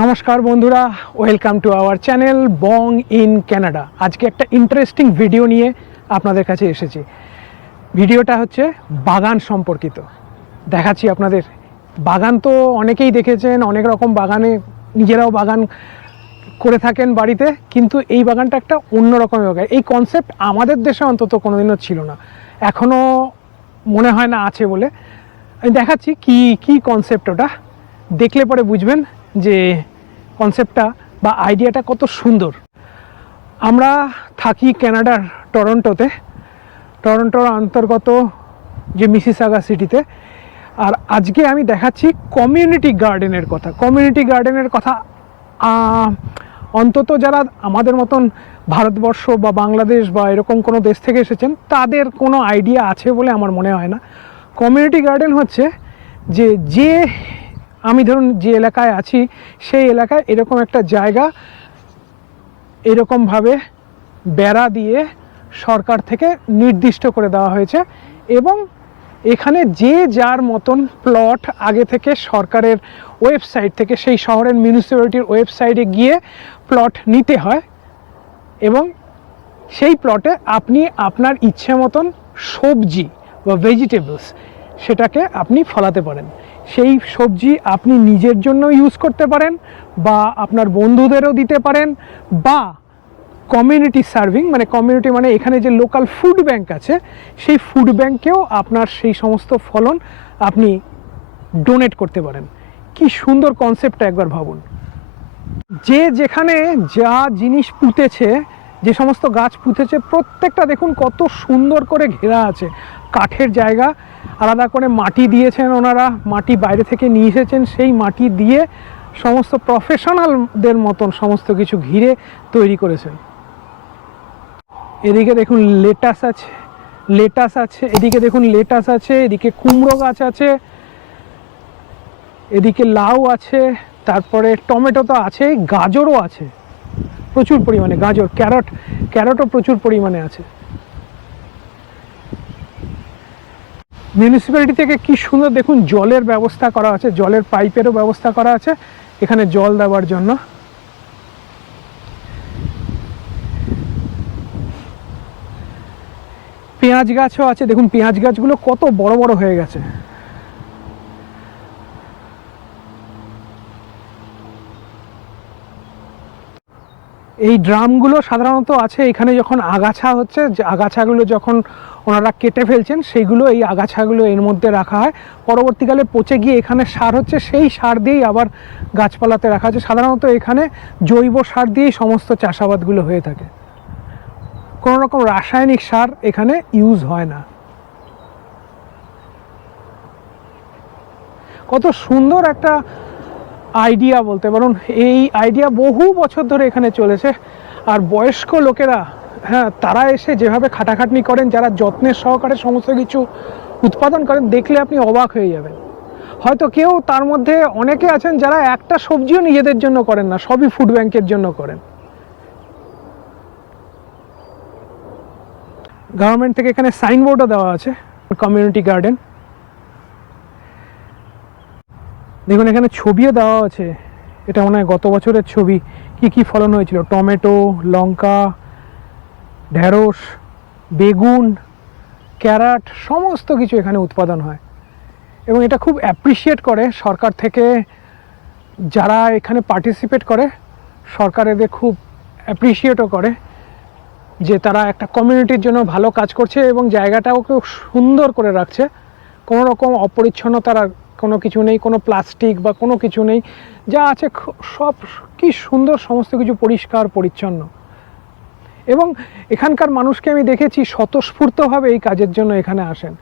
নমস্কার বন্ধুরা welcome to our channel Bong in Canada আজকে একটা ইন্টারেস্টিং ভিডিও নিয়ে আপনাদের কাছে এসেছি। ভিডিওটা হচ্ছে বাগান সম্পর্কিত। দেখাচ্ছি আপনাদের। বাগান তো অনেকেই দেখেছেন, অনেক রকম বাগানে নিজেরাও বাগান করে থাকেন বাড়িতে, কিন্তু এই বাগানটা একটা অন্য রকমের বাগান। এই কনসেপ্ট আমাদের দেশে অন্তত কোনোদিনও ছিল না। এখনও মনে হয় না আছে বলে। আমি দেখাচ্ছি কি কি কনসেপ্ট ওটা। দেখলে পরে বুঝবেন। যে কনসেপ্টটা বা আইডিয়াটা কত সুন্দর। আমরা থাকি কানাডার টরন্টোতে টরন্টোর অন্তর্গত যে মিসিসাগা সিটিতে আর আজকে আমি দেখাচ্ছি কমিউনিটি গার্ডেনের কথা। কমিউনিটি গার্ডেনের কথা অন্তত যারা আমাদের মতন ভারতবর্ষ বা বাংলাদেশ বা এরকম কোনো দেশ থেকে এসেছেন, তাদের কোনো আইডিয়া আছে বলে আমার মনে হয় না। কমিউনিটি গার্ডেন হচ্ছে যে যে আমি ধরুন যে এলাকায় আছি, সেই এলাকায় এরকম একটা জায়গা এরকমভাবে বেড়া দিয়ে সরকার থেকে নির্দিষ্ট করে দেওয়া হয়েছে এবং এখানে যে যার মতন প্লট আগে থেকে সরকারের ওয়েবসাইট থেকে সেই শহরের মিউনিসিপ্যালিটির ওয়েবসাইটে গিয়ে প্লট নিতে হয় এবং সেই প্লটে আপনি আপনার ইচ্ছে মতন সবজি বা ভেজিটেবলস সেটাকে আপনি ফলাতে পারেন। সেই সবজি আপনি নিজের জন্য ইউজ করতে পারেন বা আপনার বন্ধুদেরও দিতে পারেন বা কমিউনিটি সার্ভিং মানে কমিউনিটি মানে এখানে যে লোকাল ফুড ব্যাংক আছে, সেই ফুড ব্যাংকেও আপনার সেই সমস্ত ফলন আপনি ডোনেট করতে পারেন। কি সুন্দর কনসেপ্টটা একবার ভাবুন। যে যেখানে যা জিনিস পুঁতেছে, যে সমস্ত গাছ পুঁতেছে, প্রত্যেকটা দেখুন কত সুন্দর করে ঘেরা আছে। কাঠের জায়গা। আলাদা করে মাটি দিয়েছেন ওনারা, মাটি বাইরে থেকে নিয়ে এসেছেন, সেই মাটি দিয়ে সমস্ত প্রফেশনালদের মতন সমস্ত কিছু ঘিরে তৈরি করেছেন। এদিকে দেখুন লেটাস আছে লেটাস আছে, এদিকে দেখুন লেটাস আছে, এদিকে কুমড়ো গাছ আছে, এদিকে লাউ আছে, তারপরে টমেটো তো আছেই গাজরও আছে। প্রচুর পরিমাণে গাজর, ক্যারট, ক্যারটও প্রচুর পরিমাণে আছে। মিউনিসিপ্যালিটি থেকে কি সুন্দর দেখুন, জলের ব্যবস্থা করা আছে, জলের পাইপেরও ব্যবস্থা করা আছে, এখানে জল দেওয়ার জন্য। পেঁয়াজ গাছও আছে, দেখুন পেঁয়াজ গাছগুলো কত বড় বড় হয়ে গেছে। এই ড্রামগুলো সাধারণত আছে এখানে যখন আগাছা হচ্ছে, যে আগাছাগুলো যখন ওনারা কেটে ফেলছেন সেইগুলো এই আগাছাগুলো এর মধ্যে রাখা হয়। পরবর্তীকালে পচে গিয়ে এখানে সার হচ্ছে, সেই সার দিয়েই আবার গাছপালাতে রাখা হচ্ছে। সাধারণত এখানে জৈব সার দিয়েই সমস্ত চাষাবাদগুলো হয়ে থাকে। কোনো রকম রাসায়নিক সার এখানে ইউজ হয় না। কত সুন্দর একটা আইডিয়া বলতে পারুন। এই আইডিয়া বহু বছর ধরে এখানে চলেছে। আর বয়স্ক লোকেরা হ্যাঁ তারা এসে যেভাবে খাটাখাটনি করেন, যারা যত্নের সহকারে সমস্ত কিছু উৎপাদন করেন, দেখলে আপনি অবাক হয়ে যাবেন। হয়তো কেউ তার মধ্যে অনেকে আছেন যারা একটা সবজিও নিজেদের জন্য করেন না, সবই ফুড ব্যাংকের জন্য করেন। গভর্নমেন্ট থেকে এখানে সাইনবোর্ডও দেওয়া আছে কমিউনিটি গার্ডেন দেখুন, এখানে ছবিও দেওয়া আছে। এটা মনে হয় গত বছরের ছবি। কি কি ফলন হয়েছিল? টমেটো, লঙ্কা, ঢেঁড়স, বেগুন, ক্যারাট, সমস্ত কিছু এখানে উৎপাদন হয়। এবং এটা খুব অ্যাপ্রিসিয়েট করে সরকার থেকে। যারা এখানে পার্টিসিপেট করে, সরকার এদের খুব অ্যাপ্রিসিয়েটও করে যে তারা একটা কমিউনিটির জন্য ভালো কাজ করছে এবং জায়গাটাও খুব সুন্দর করে রাখছে। কোনো রকম অপরিচ্ছন্নতার কোনো কিছু নেই, কোনো প্লাস্টিক বা কোনো কিছু নেই। যা আছে সব কি সুন্দর সমস্ত কিছু পরিষ্কার, পরিচ্ছন্ন। এবং এখানকার মানুষকে আমি দেখেছি স্বতঃস্ফূর্তভাবে এই কাজের জন্য এখানে আসেন।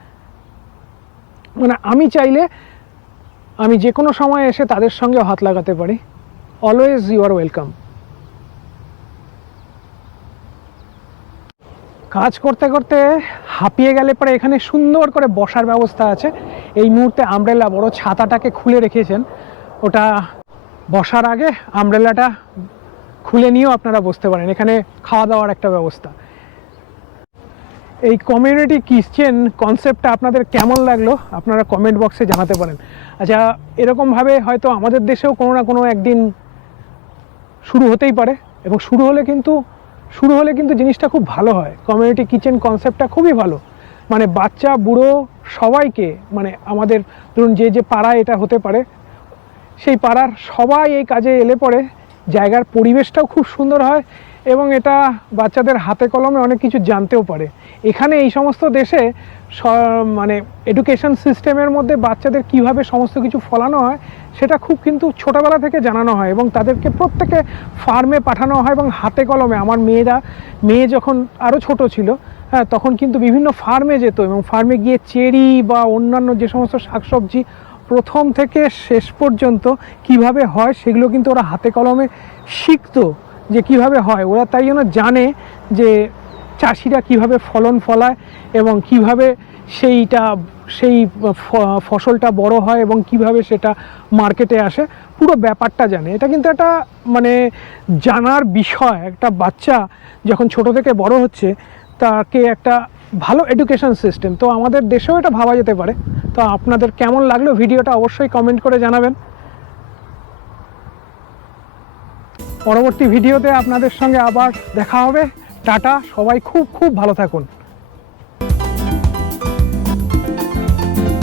মানে আমি চাইলে আমি যে কোনো সময় এসে তাদের সঙ্গে হাত লাগাতে পারি। অলওয়েজ ইউ আর ওয়েলকাম কাজ করতে করতে হাঁপিয়ে গেলে পরে এখানে সুন্দর করে বসার ব্যবস্থা আছে। এই মুহূর্তে আমব্রেলা বড় ছাতাটাকে খুলে রেখেছেন। ওটা বসার আগে আমব্রেলাটা খুলে নিয়েও আপনারা বসতে পারেন। এখানে খাওয়া দাওয়ার একটা ব্যবস্থা। এই কমিউনিটি কিচেন কনসেপ্টটা আপনাদের কেমন লাগল আপনারা কমেন্ট বক্সে জানাতে পারেন। আচ্ছা এরকমভাবে হয়তো আমাদের দেশেও কোনো না কোনো একদিন শুরু হতেই পারে এবং শুরু হলে কিন্তু শুরু হলে কিন্তু জিনিসটা খুব ভালো হয়। কমিউনিটি কিচেন কনসেপ্টটা খুবই ভালো। মানে বাচ্চা, বুড়ো সবাইকে মানে আমাদের ধরুন যে যে পাড়া এটা হতে পারে, সেই পাড়ার সবাই এই কাজে এলে পরে জায়গার পরিবেশটাও খুব সুন্দর হয় এবং এটা বাচ্চাদের হাতে কলমে অনেক কিছু জানতেও পারে। এখানে এই সমস্ত দেশে মানে এডুকেশন সিস্টেমের মধ্যে বাচ্চাদের কীভাবে সমস্ত কিছু ফলানো হয়, সেটা খুব কিন্তু ছোটোবেলা থেকে জানানো হয় এবং তাদেরকে প্রত্যেকে ফার্মে পাঠানো হয় এবং হাতে কলমে। আমার মেয়েরা, মেয়ে যখন আরও ছোট ছিল হ্যাঁ তখন কিন্তু বিভিন্ন ফার্মে যেত এবং ফার্মে গিয়ে চেরি বা অন্যান্য যে সমস্ত শাকসবজি প্রথম থেকে শেষ পর্যন্ত কীভাবে হয়, সেগুলো কিন্তু ওরা হাতে কলমে শিখতো। যে কীভাবে হয়, ওরা তাই জন্য জানে যে চাষিরা কীভাবে ফলন ফলায় এবং কীভাবে সেইটা, সেই ফসলটা বড় হয় এবং কীভাবে সেটা মার্কেটে আসে। পুরো ব্যাপারটা জানে। এটা কিন্তু একটা মানে জানার বিষয়। একটা বাচ্চা যখন ছোট থেকে বড় হচ্ছে, তাকে একটা ভালো এডুকেশন সিস্টেম তো আমাদের দেশেও এটা ভাবা যেতে পারে। তো আপনাদের কেমন লাগল? ভিডিওটা অবশ্যই কমেন্ট করে জানাবেন। পরবর্তী ভিডিওতে আপনাদের সঙ্গে আবার দেখা হবে। টাটা সবাই খুব খুব ভালো থাকুন।